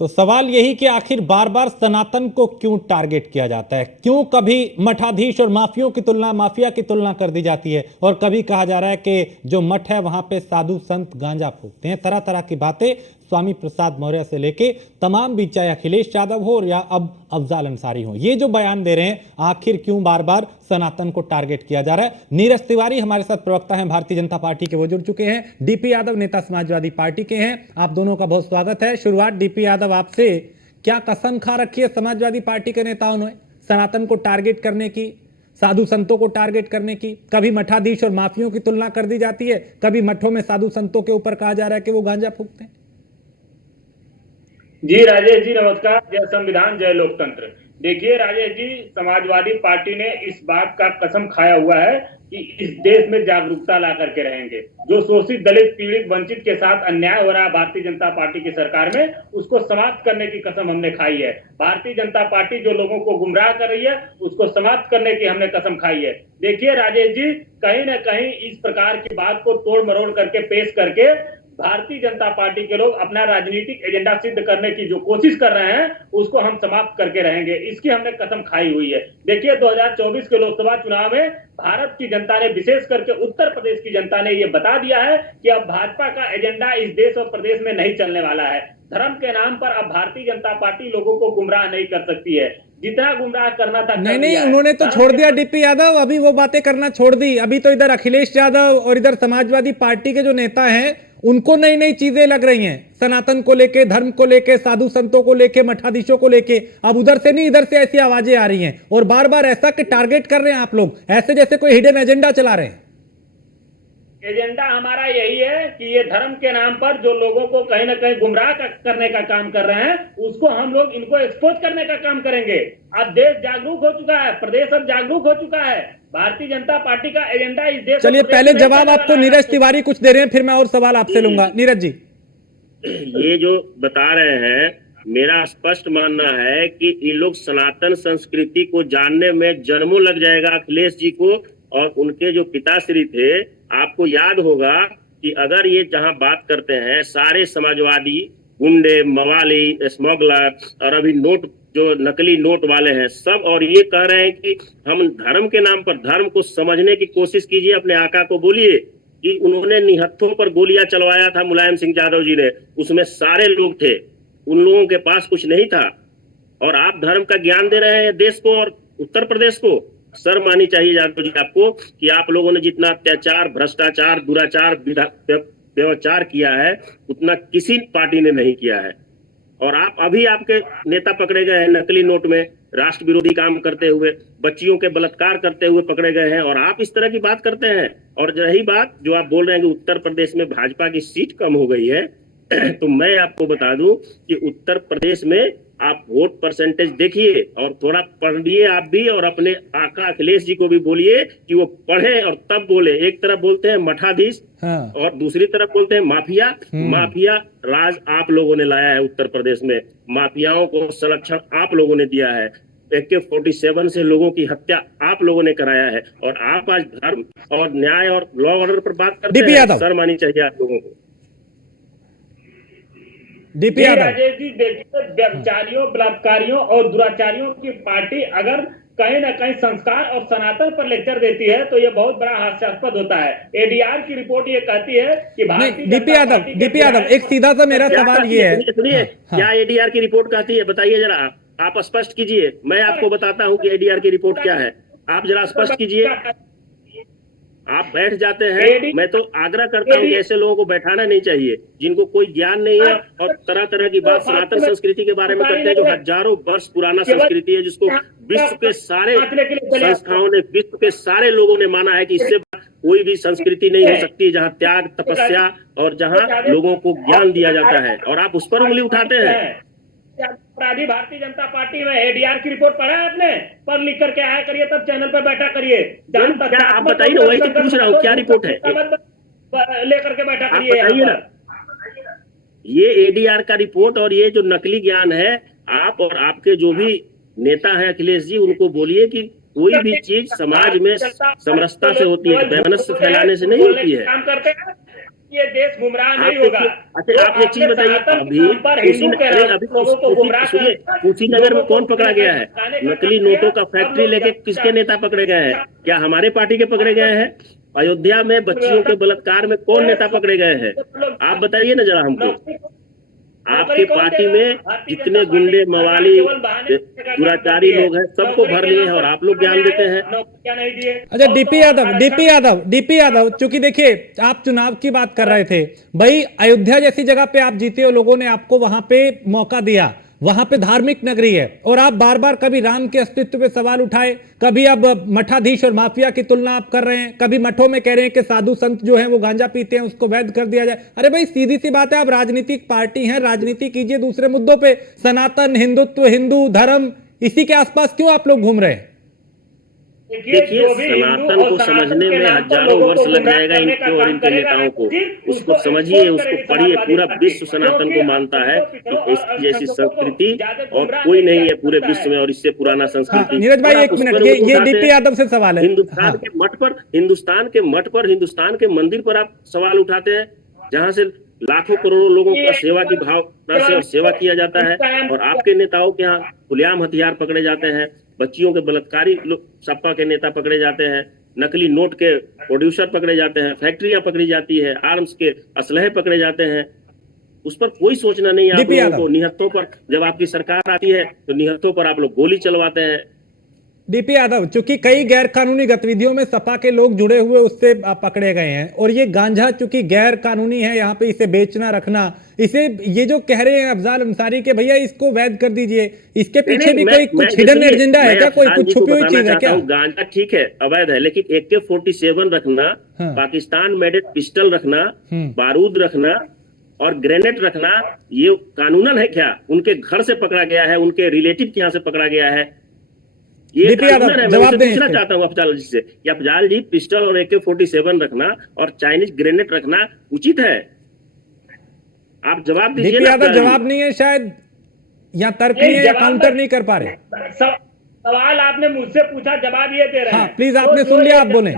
तो सवाल यही कि आखिर बार बार सनातन को क्यों टारगेट किया जाता है, क्यों कभी मठाधीश और माफिया की तुलना कर दी जाती है और कभी कहा जा रहा है कि जो मठ है वहां पे साधु संत गांजा फूकते हैं। तरह तरह की बातें स्वामी प्रसाद मौर्य से लेके तमाम भी, चाहे अखिलेश यादव हो या अब अफजाल अंसारी हो, ये जो बयान दे रहे हैं आखिर क्यों बार बार सनातन को टारगेट किया जा रहा है। नीरज तिवारी हमारे साथ प्रवक्ता हैं भारतीय जनता पार्टी के, वो जुड़ चुके हैं। डीपी यादव नेता समाजवादी पार्टी के हैं। आप दोनों का बहुत स्वागत है। शुरुआत डीपी यादव आपसे, क्या कसम खा रखी है समाजवादी पार्टी के नेताओं ने सनातन को टारगेट करने की, साधु संतों को टारगेट करने की? कभी मठाधीश और माफियों की तुलना कर दी जाती है, कभी मठों में साधु संतों के ऊपर कहा जा रहा है कि वो गांजा फूकते हैं। जी राजेश जी नमस्कार। जय संविधान जय लोकतंत्र। देखिए राजेश जी, समाजवादी पार्टी ने इस बात का कसम खाया हुआ है कि इस देश में जागरूकता ला करके रहेंगे। जो शोषित दलित पीड़ित वंचित के साथ अन्याय हो रहा है भारतीय जनता पार्टी की सरकार में, उसको समाप्त करने की कसम हमने खाई है। भारतीय जनता पार्टी जो लोगों को गुमराह कर रही है उसको समाप्त करने की हमने कसम खाई है। देखिए राजेश जी, कहीं ना कहीं इस प्रकार की बात को तोड़ मरोड़ करके पेश करके भारतीय जनता पार्टी के लोग अपना राजनीतिक एजेंडा सिद्ध करने की जो कोशिश कर रहे हैं उसको हम समाप्त करके रहेंगे, इसकी हमने कसम खाई हुई है। देखिए 2024 के लोकसभा चुनाव में भारत की जनता ने, विशेष करके उत्तर प्रदेश की जनता ने ये बता दिया है कि अब भाजपा का एजेंडा इस देश और प्रदेश में नहीं चलने वाला है। धर्म के नाम पर अब भारतीय जनता पार्टी लोगों को गुमराह नहीं कर सकती है। जितना गुमराह करना था नहीं, उन्होंने तो छोड़ दिया डीपी यादव, अभी वो बातें करना छोड़ दी। अभी तो इधर अखिलेश यादव और इधर समाजवादी पार्टी के जो नेता हैं उनको नई नई चीजें लग रही हैं, सनातन को लेके, धर्म को लेके, साधु संतों को लेके, मठाधीशों को लेके। अब उधर से नहीं इधर से ऐसी आवाजें आ रही हैं और बार बार ऐसा कि टारगेट कर रहे हैं आप लोग, ऐसे जैसे कोई हिडन एजेंडा चला रहे हैं। एजेंडा हमारा यही है कि ये धर्म के नाम पर जो लोगों को कहीं ना कहीं गुमराह करने का काम कर रहे हैं उसको हम लोग इनको एक्सपोज करने का काम करेंगे। अब देश जागरूक हो चुका है, प्रदेश अब जागरूक हो चुका है। भारतीय जनता पार्टी का एजेंडा इस देश। चलिए पहले जवाब आपको नीरज तिवारी कुछ दे रहे हैं, फिर मैं और सवाल आपसे लूंगा। नीरज जी, ये जो बता रहे हैं, मेरा स्पष्ट मानना है कि इन लोग सनातन संस्कृति को जानने में जन्मों लग जाएगा अखिलेश जी को और उनके जो पिताश्री थे। आपको याद होगा कि अगर ये जहां बात करते हैं सारे समाजवादी गुंडे, मवाली, स्मगलर और अभी नोट जो नकली नोट वाले हैं सब, और ये कह रहे हैं कि हम धर्म के नाम पर, धर्म को समझने की कोशिश कीजिए, अपने आका को बोलिए कि उन्होंने निहत्थों पर गोलियां चलवाया था मुलायम सिंह यादव जी ने, उसमें सारे लोग थे, उन लोगों के पास कुछ नहीं था। और आप धर्म का ज्ञान दे रहे हैं देश को और उत्तर प्रदेश को। शर्म आनी चाहिए यादव जी आपको कि आप लोगों ने जितना अत्याचार, भ्रष्टाचार, दुराचार, व्यवचार किया है उतना किसी पार्टी ने नहीं किया है। और आप अभी, आपके नेता पकड़े गए हैं नकली नोट में, राष्ट्र विरोधी काम करते हुए, बच्चियों के बलात्कार करते हुए पकड़े गए हैं, और आप इस तरह की बात करते हैं। और रही बात जो आप बोल रहे हैं कि उत्तर प्रदेश में भाजपा की सीट कम हो गई है, तो मैं आपको बता दूं कि उत्तर प्रदेश में आप वोट परसेंटेज देखिए और थोड़ा पढ़िए आप भी, और अपने आका अखिलेश जी को भी बोलिए कि वो पढ़े और तब बोले। एक तरफ बोलते हैं मठाधीश, हाँ, और दूसरी तरफ बोलते हैं माफिया। माफिया राज आप लोगों ने लाया है उत्तर प्रदेश में, माफियाओं को संरक्षण आप लोगों ने दिया है, AK-47 से लोगों की हत्या आप लोगों ने कराया है, और आप आज धर्म और न्याय और लॉ ऑर्डर पर बात करते हैं। शर्म आनी चाहिए आप लोगों को। राजेश जी, देखिए व्यभिचारियों, बलात्कारियों और दुराचारियों की पार्टी अगर कहीं ना कहीं संस्कार और सनातन पर लेक्चर देती है तो ये बहुत बड़ा हास्यास्पद होता है। ADR की रिपोर्ट ये कहती है कि डीपी यादव एक सीधा सा मेरा सवाल ये है, सुनिए, क्या ADR की रिपोर्ट कहती है बताइए जरा, आप स्पष्ट कीजिए। मैं आपको बताता हूँ कि ADR की रिपोर्ट क्या है, आप जरा स्पष्ट कीजिए। आप बैठ जाते हैं, मैं तो आग्रह करता हूं कि ऐसे लोगों को बैठाना नहीं चाहिए जिनको कोई ज्ञान नहीं है और तरह तरह की बात सनातन संस्कृति के बारे में करते हैं जो हजारों वर्ष पुराना संस्कृति है, जिसको विश्व के सारे संस्थाओं ने, विश्व के सारे लोगों ने माना है कि इससे कोई भी संस्कृति नहीं हो सकती जहां त्याग, तपस्या और जहां लोगों को ज्ञान दिया जाता है, और आप उस पर उंगली उठाते हैं। अपराधी भारतीय जनता पार्टी में ADR की रिपोर्ट पढ़ा है आपने? पढ़ लिख करके आया करिए, तब चैनल पर बैठा करिए। क्या आप बताइए ना, वही तो पूछ रहा हूँ, क्या रिपोर्ट है लेकर के बैठा करिए, बताइए ना। ये ADR का रिपोर्ट और ये जो नकली ज्ञान है, आप और आपके जो भी नेता हैं अखिलेश जी, उनको बोलिए कि कोई भी चीज समाज में समरसता से होती है, वैमनस्य फैलाने से नहीं होती है। ये देश गुमराह नहीं आप होगा। अच्छा आप एक चीज बताइए, अभी कुशीनगर में कौन पकड़ा गया है? नकली नोटों का फैक्ट्री लेके किसके नेता पकड़े गए हैं? क्या हमारे पार्टी के पकड़े गए हैं? अयोध्या में बच्चियों के बलात्कार में कौन नेता पकड़े गए हैं? आप बताइए ना जरा हमको। आपके पार्टी में जितने गुंडे मवाली दुराचारी लोग हैं सबको भर लिए हैं और आप लोग ज्ञान देते हैं। अच्छा डीपी यादव चूंकि देखिए आप चुनाव की बात कर रहे थे भाई, अयोध्या जैसी जगह पे आप जीते हो, लोगों ने आपको वहां पे मौका दिया, वहां पे धार्मिक नगरी है, और आप बार बार कभी राम के अस्तित्व पे सवाल उठाए, कभी अब मठाधीश और माफिया की तुलना आप कर रहे हैं, कभी मठों में कह रहे हैं कि साधु संत जो हैं वो गांजा पीते हैं उसको वैध कर दिया जाए। अरे भाई सीधी सी बात है, आप राजनीतिक पार्टी हैं, राजनीति कीजिए दूसरे मुद्दों पे। सनातन हिंदुत्व, हिंदू धर्म, इसी के आसपास क्यों आप लोग घूम रहे हैं? देखिए सनातन को समझने में हजारों वर्ष लग जाएगा इनको और इनके नेताओं को। उसको समझिए, उसको पढ़िए। पूरा विश्व सनातन को मानता है कि इस जैसी संस्कृति और कोई नहीं है पूरे विश्व में, और इससे पुराना संस्कृति। नीरज भाई एक मिनट, ये डीपी यादव से सवाल है। हिंदुस्तान के मठ पर, हिंदुस्तान के मंदिर पर आप सवाल उठाते हैं, जहां से लाखों करोड़ों लोगों का सेवा की भावना से सेवा किया जाता है, और आपके नेताओं के यहाँ खुलेआम हथियार पकड़े जाते हैं, बच्चियों के बलात्कारी सपा के नेता पकड़े जाते हैं, नकली नोट के प्रोड्यूसर पकड़े जाते हैं, फैक्ट्रियां पकड़ी जाती है, आर्म्स के असलहे पकड़े जाते हैं। उस पर कोई सोचना नहीं आप लोगों को। निहत्थों पर जब आपकी सरकार आती है तो निहत्थों पर आप लोग गोली चलवाते हैं। डीपी यादव चूंकि कई गैर कानूनी गतिविधियों में सपा के लोग जुड़े हुए उससे पकड़े गए हैं, और ये गांजा चूंकि गैर कानूनी है, यहाँ पे इसे बेचना रखना, इसे ये जो कह रहे हैं अफजाल अंसारी के भैया इसको वैध कर दीजिए, इसके पीछे भी कोई कुछ हिडन एजेंडा है क्या? कोई कुछ छुपी हुई चीज है क्या? गांजा ठीक है अवैध है, लेकिन AK-47 रखना, पाकिस्तान मेडेड पिस्टल रखना, बारूद रखना और ग्रेनेड रखना, ये कानूनन है क्या? उनके घर से पकड़ा गया है, उनके रिलेटिव के यहाँ से पकड़ा गया है, ये कानूनन है। मैं पूछना चाहता हूँ अफजाल जी से, कि अफजाल जी पिस्टल और AK-47 रखना और चाइनीज ग्रेनेड रखना उचित है? आप जवाब दीजिए ना। जवाब नहीं है शायद, या तर्क नहीं है, या काउंटर नहीं कर पा रहे। सवाल आपने मुझसे पूछा, जवाब ये दे रहे हैं। हाँ प्लीज आपने सुन लिया, आप बोले।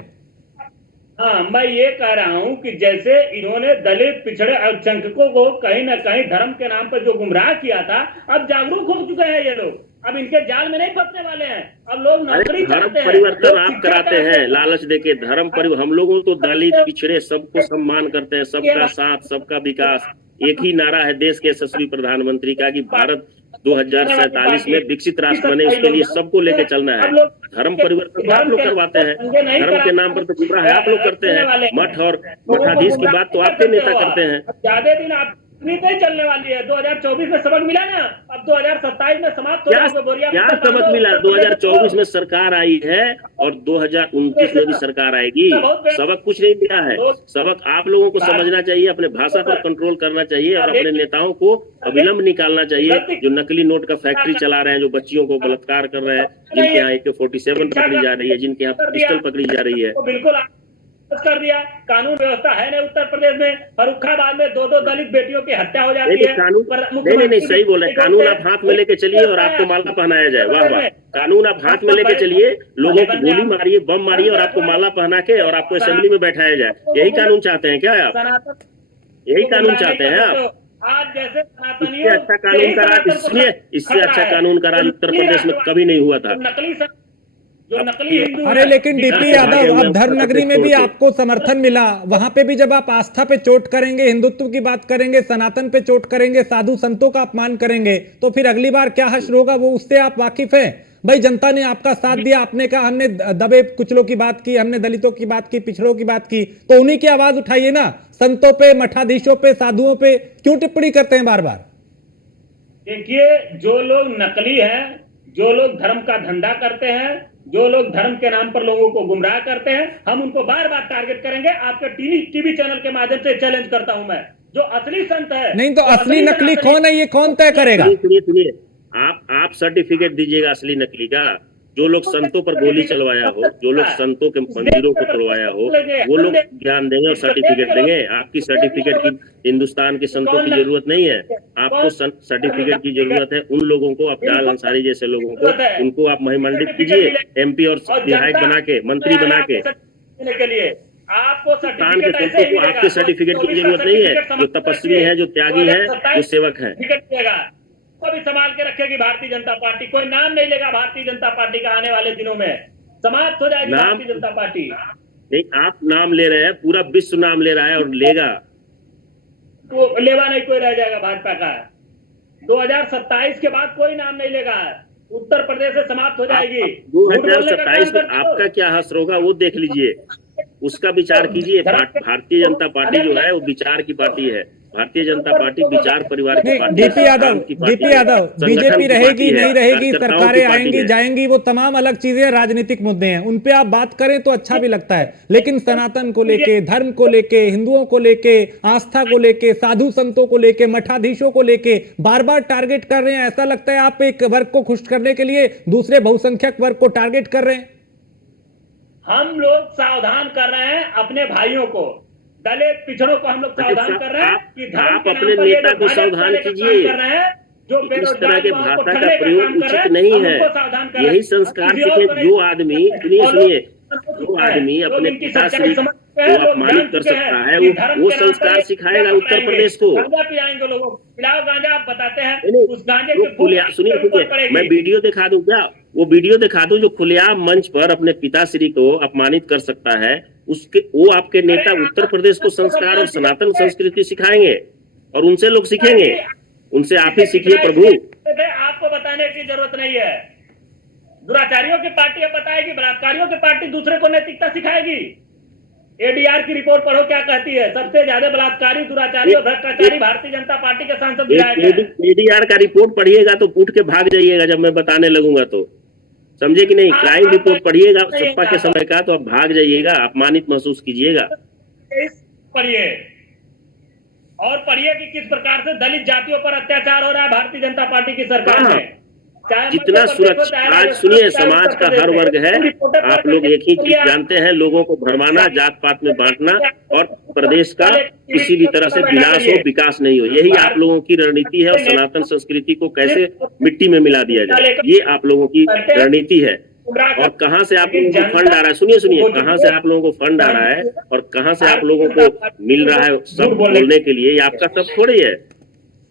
हाँ मैं ये कह रहा हूँ कि जैसे इन्होंने दलित पिछड़े अल्पसंख्यकों को कहीं ना कहीं धर्म के नाम पर जो गुमराह किया था, अब जागरूक हो चुके हैं ये लोग, अब इनके जाल में नहीं फंसने वाले हैं। अब लोग नौकरी चाहते हैं, परिवर्तन आप कराते हैं लालच देके। धर्म परिवर्तन, हम लोगों तो दलित पिछड़े सबको सम्मान करते हैं, सबका साथ सबका विकास। एक ही नारा है देश के यशस्वी प्रधानमंत्री का कि भारत 2047 में विकसित राष्ट्र बने, उसके लिए सबको लेके चलना है। धर्म परिवर्तन तो आप लोग करवाते हैं, धर्म के नाम पर तो गुमराह है आप लोग करते हैं। मठ और मठाधीश की बात तो आपके नेता करते हैं। ज्यादा दिन आप नहीं चलने वाली है। 2024 में सबक मिला ना, अब 2027 में समाप्त हो जाएगा। क्या सबक मिला? 2024 में सरकार आई है और 2029 में भी सरकार आएगी। सबक कुछ नहीं मिला है। सबक आप लोगों को समझना चाहिए, अपने भाषा पर कंट्रोल करना चाहिए और अपने नेताओं को अविलंब निकालना चाहिए, जो नकली नोट का फैक्ट्री चला रहे हैं, जो बच्चियों को बलात्कार कर रहे हैं, जिनके यहाँ AK-47 पकड़ी जा रही है, जिनके यहाँ पिस्टल पकड़ी जा रही है। बिल्कुल कर दिया। कानून व्यवस्था है नहीं उत्तर प्रदेश में। फर्रुखाबाद में 2 दलित बेटियों की हत्या हो जाती है। नहीं सही बोल रहे। कानून आप हाथ में लेके चलिए और आपको माला पहनाया जाए। वाह वाह। कानून आप हाथ में लेके चलिए, लोगों को गोली मारिए, बम मारिए और आपको माला पहना के और आपको असेंबली में बैठाया जाए। यही कानून चाहते हैं क्या आप? यही कानून चाहते हैं आप? आज जैसे इससे अच्छा कानून का राज, इससे अच्छा कानून का राज उत्तर प्रदेश में कभी नहीं हुआ था। अरे लेकिन डीपी यादव, अब धर्म नगरी में भी आपको समर्थन मिला, वहां पे भी जब आप आस्था पे चोट करेंगे, हिंदुत्व की बात करेंगे, सनातन पे चोट करेंगे, साधु संतों का अपमान करेंगे, तो फिर अगली बार क्या हश्र होगा वो उससे आप वाकिफ हैं। भाई जनता ने आपका साथ दिया, आपने कहा हमने दबे कुचलों की बात की, हमने दलितों की बात की, पिछड़ों की बात की, तो उन्हीं की आवाज उठाइए ना। संतों पे, मठाधीशों पे, साधुओं पे क्यों टिप्पणी करते हैं बार बार? देखिए, जो लोग नकली हैं, जो लोग धर्म का धंधा करते हैं, जो लोग धर्म के नाम पर लोगों को गुमराह करते हैं, हम उनको बार बार टारगेट करेंगे। आपके टीवी चैनल के माध्यम से चैलेंज करता हूं मैं, जो असली संत है। नहीं तो असली नकली कौन है, ये कौन तय करेगा? सुनिए, आप सर्टिफिकेट दीजिएगा असली नकली का। जो लोग संतों पर गोली चलवाया हो, जो लोग संतों के मंदिरों को तोड़वाया हो, वो लोग ज्ञान देंगे और सर्टिफिकेट देंगे। आपकी सर्टिफिकेट की हिंदुस्तान के संतों की जरूरत नहीं है। आपको सर्टिफिकेट की जरूरत है उन लोगों को, अफजाल अंसारी जैसे लोगों को, उनको आप महिमंडित कीजिए, MP और विधायक बना के, मंत्री बना के। आपको दान के सर्टिफिकेट ऐसे संतों ही को मिलेगा। आपके सर्टिफिकेट की 24 का जरूरत नहीं है। सर्टिफिकेट जो समाप्त तपस्वी करके है, जो त्यागी है, जो 2027 सेवक है। सर्टिफिकेट मिलेगा, को भी संभाल के रखेगी भारतीय जनता पार्टी। कोई नाम नहीं लेगा भारतीय जनता पार्टी का आने वाले दिनों में, समाप्त हो जाएगी नाम भारतीय जनता पार्टी। नहीं, आप नाम ले रहे हैं, पूरा विश्व नाम ले रहा है और लेगा। वो लेवा नहीं कोई रह जाएगा भाजपा का। 2027 के बाद कोई नाम नहीं लेगा, उत्तर प्रदेश से समाप्त हो जाएगी। झूठ बोलने का काम 2027 में करते हो। आपका क्या हश्र होगा वो देख लीजिए, उसका विचार कीजिए। भारतीय जनता पार्टी जो है वो विचार की पार्टी है। भारतीय जनता पार्टी विचार परिवार की नहीं, पार्टी है, डीपी यादव, काम की पार्टी डीपी है, यादव, संगठन बीजेपी की रहेगी पार्टी है, नहीं रहेगी, कार्यकर्ताओं की सरकारें पार्टी आएंगी है। जाएंगी, वो तमाम अलग चीजें, राजनीतिक मुद्दे हैं, उन पे आप बात करें तो अच्छा भी लगता है। लेकिन सनातन को लेके, धर्म को लेके, हिंदुओं को लेके, आस्था को लेके, साधु संतों को लेके, मठाधीशों को लेके बार बार टारगेट कर रहे हैं। ऐसा लगता है आप एक वर्ग को खुश करने के लिए दूसरे बहुसंख्यक वर्ग को टारगेट कर रहे हैं। हम लोग सावधान कर रहे हैं अपने भाइयों को, दलित पिछड़ों को हम लोग सावधान कर रहे हैं कि धर्म आप के नाम अपने पर ये नेता जो को भाजपा सावधान वाले का कीजिए। काम कर रहे हैं, जो इस बेरोजगार तरह के युवाओं को भाषा ठगने का का प्रयोग काम कर रहे उचित हैं, नहीं हम है। उनको सावधान कर रहे हैं। यही संस्कार किसी और सीखे को नहीं जो आदमी, सुनिए वो सुनिए, लोग जो आदमी लोग अपने इनकी पिताश्री सच्चाई समझ चुके को हैं, लोग अपमानित जान कर चुके सकता हैं है, कि वो धर्म वो के नाम पर संस्कार ये सिखाएगा गांजा उत्तर पिलाएंगे, प्रदेश को। गांजा पिलाएंगे लोगों को, पिलाओ गांजा, आप बताते हैं नहीं, उस गांजे वो की फूंक सुनिए आपके ऊपर सुनिए, पड़ेगी। मैं वीडियो दिखा दूं क्या? वो वीडियो दिखा दूं जो खुलेआम मंच पर अपने पिताश्री को अपमानित कर सकता है, उसके वो आपके नेता उत्तर प्रदेश को संस्कार और सनातन संस्कृति सिखाएंगे और उनसे लोग सीखेंगे, उनसे आप ही सीखिए प्रभु। आपको बताने की जरूरत नहीं है। दुराचारियों की पार्टी अब बताएगी, बलात्कारियों की पार्टी दूसरे को नैतिकता सिखाएगी। एडीआर की रिपोर्ट पढ़ो क्या कहती है, सबसे ज्यादा बलात्कारी, दुराचारी और भ्रष्टाचारी भारतीय जनता पार्टी के सांसद विधायक हैं। एडीआर का रिपोर्ट पढ़िएगा तो उठ के भाग जाइएगा जब मैं बताने लगूंगा तो, समझे कि नहीं? क्राइम रिपोर्ट पढ़िएगा सपा के समय का तो आप भाग जाइएगा, अपमानित महसूस कीजिएगा। पढ़िए और पढ़िए कि किस प्रकार से दलित जातियों पर अत्याचार हो रहा है भारतीय जनता पार्टी की सरकार में। जितना सुरक्षित, आज सुनिए, समाज का हर वर्ग है, आप लोग एक ही चीज जानते हैं, लोगों को भरमाना, जात पात में बांटना और प्रदेश का किसी भी तरह से विनाश हो, विकास नहीं हो, यही आप लोगों की रणनीति है। और सनातन संस्कृति को कैसे मिट्टी में मिला दिया जाए, ये आप लोगों की रणनीति है। और कहां से आप लोगों को फंड आ रहा है, सुनिए सुनिए, कहां से आप लोगों को फंड आ रहा है और कहां से आप लोगों को मिल रहा है सब बोलने के लिए, ये आपका सब थोड़ी है।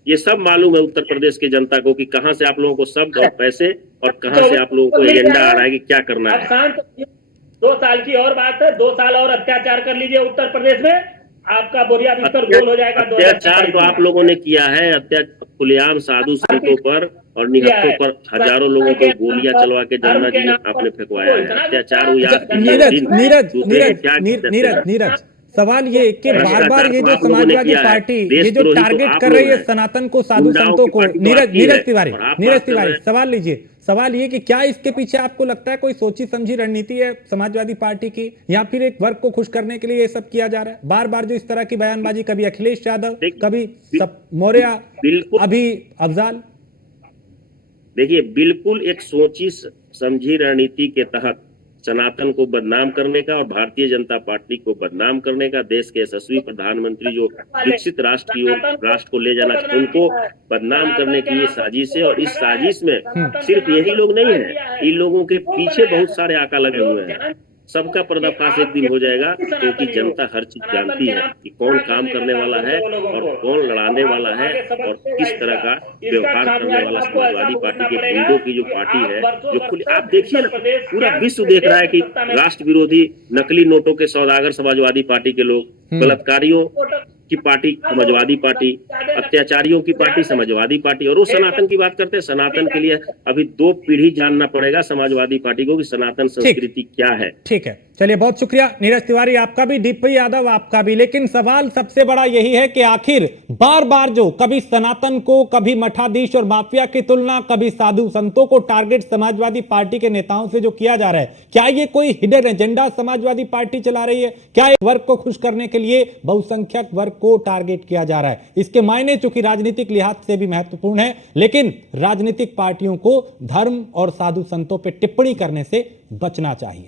ये सब मालूम है उत्तर प्रदेश की जनता को कि कहां से आप लोगों को शब्द और पैसे और कहां से आप लोगों को एजेंडा आ रहा है कि क्या करना है। 2 साल की और बात है, 2 साल और अत्याचार कर लीजिए उत्तर प्रदेश में, आपका बोरिया बिस्तर गोल हो जाएगा। अत्याचार तो आप लोगों ने किया है, खुलेआम साधु संतों पर और निहत्तों पर हजारों लोगों को गोलियां चलवा के जमुना जी में आपने फेंकवाया है। अत्याचार याद नीरज, सवाल ये कि बार बार ये जो समाजवादी पार्टी ये जो टारगेट कर रही है सनातन को, साधु संतों को, नीरज तिवारी सवाल लीजिए, सवाल ये कि क्या इसके पीछे आपको लगता है कोई सोची समझी रणनीति है समाजवादी पार्टी की, या फिर एक वर्ग को खुश करने के लिए ये सब किया जा रहा है? बार बार जो इस तरह की बयानबाजी, कभी अखिलेश यादव, कभी मौर्य, अभी अफजाल। देखिए, बिल्कुल एक सोची समझी रणनीति के तहत सनातन को बदनाम करने का और भारतीय जनता पार्टी को बदनाम करने का, देश के यशस्वी प्रधानमंत्री जो विकसित राष्ट्र की ओर राष्ट्र को ले जाना, उनको बदनाम करने की ये साजिश है। और इस साजिश में सिर्फ यही लोग नहीं है, इन लोगों के पीछे बहुत सारे आका लगे हुए हैं। सबका पर्दाफाश एक दिन हो जाएगा, क्योंकि जनता हर चीज जानती है कि कौन काम करने वाला है और कौन लड़ाने वाला है और किस तरह का व्यवहार करने वाला समाजवादी पार्टी के गुंडों की जो पार्टी है, जो खुली, आप देखिए ना, पूरा विश्व देख रहा है कि राष्ट्र विरोधी नकली नोटों के सौदागर समाजवादी पार्टी के लोग, बलात्कारियों की पार्टी समाजवादी पार्टी, अत्याचारियों की पार्टी समाजवादी पार्टी, और वो सनातन की बात करते हैं। सनातन के लिए अभी 2 पीढ़ी जानना पड़ेगा समाजवादी पार्टी को कि सनातन संस्कृति क्या है। ठीक है, चलिए, बहुत शुक्रिया नीरज तिवारी, आपका भी, डीपी यादव आपका भी। लेकिन सवाल सबसे बड़ा यही है कि आखिर बार बार जो कभी सनातन को, कभी मठाधीश और माफिया की तुलना, कभी साधु संतों को टारगेट समाजवादी पार्टी के नेताओं से जो किया जा रहा है, क्या ये कोई हिडन एजेंडा समाजवादी पार्टी चला रही है? क्या एक वर्ग को खुश करने के लिए बहुसंख्यक वर्ग को टारगेट किया जा रहा है? इसके मायने चूंकि राजनीतिक लिहाज से भी महत्वपूर्ण है, लेकिन राजनीतिक पार्टियों को धर्म और साधु संतों पर टिप्पणी करने से बचना चाहिए।